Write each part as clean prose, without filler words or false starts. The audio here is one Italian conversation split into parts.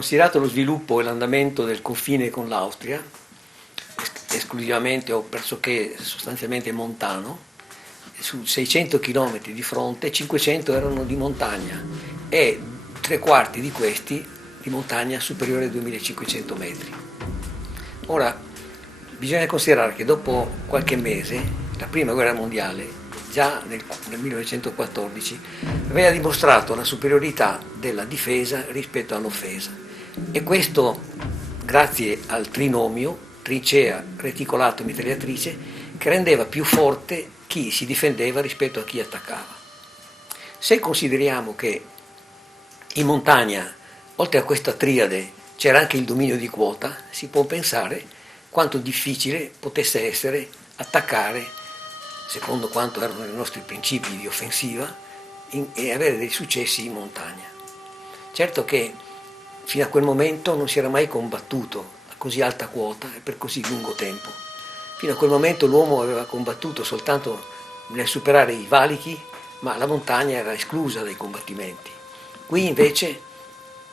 Considerato lo sviluppo e l'andamento del confine con l'Austria, esclusivamente o pressoché sostanzialmente montano, su 600 km di fronte 500 erano di montagna e 3/4 di questi di montagna superiore ai 2500 metri. Ora, bisogna considerare che dopo qualche mese, la prima guerra mondiale, già nel 1914, aveva dimostrato la superiorità della difesa rispetto all'offesa. E questo grazie al trinomio, trincea, reticolato, mitragliatrice, che rendeva più forte chi si difendeva rispetto a chi attaccava. Se consideriamo che in montagna, oltre a questa triade, c'era anche il dominio di quota, si può pensare quanto difficile potesse essere attaccare, secondo quanto erano i nostri principi di offensiva, e avere dei successi in montagna. Certo che fino a quel momento non si era mai combattuto a così alta quota e per così lungo tempo. Fino a quel momento l'uomo aveva combattuto soltanto nel superare i valichi, ma la montagna era esclusa dai combattimenti. Qui invece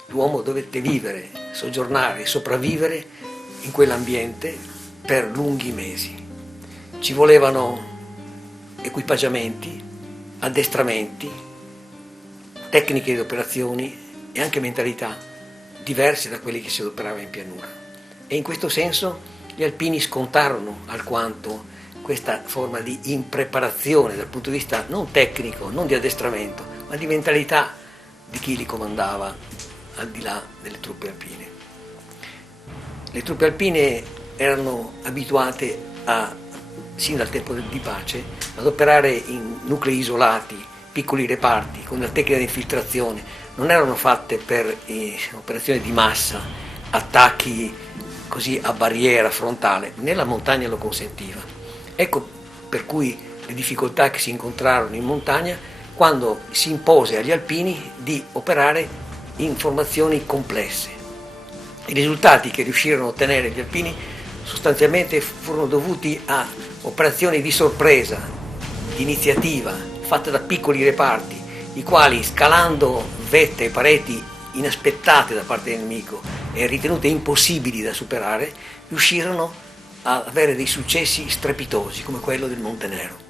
l'uomo dovette vivere, soggiornare, sopravvivere in quell'ambiente per lunghi mesi. Ci volevano equipaggiamenti, addestramenti, tecniche di operazioni e anche mentalità diverse da quelle che si adoperava in pianura. E in questo senso gli alpini scontarono alquanto questa forma di impreparazione dal punto di vista non tecnico, non di addestramento, ma di mentalità di chi li comandava al di là delle truppe alpine. Le truppe alpine erano abituate sin dal tempo di pace, ad operare in nuclei isolati, piccoli reparti, con una tecnica di infiltrazione. Non erano fatte per operazioni di massa, attacchi così a barriera frontale, né la montagna lo consentiva. Ecco per cui le difficoltà che si incontrarono in montagna quando si impose agli alpini di operare in formazioni complesse. I risultati che riuscirono a ottenere gli alpini sostanzialmente furono dovuti a operazioni di sorpresa, di iniziativa, fatte da piccoli reparti, i quali, scalando vette e pareti inaspettate da parte del nemico e ritenute impossibili da superare, riuscirono a avere dei successi strepitosi come quello del Monte Nero.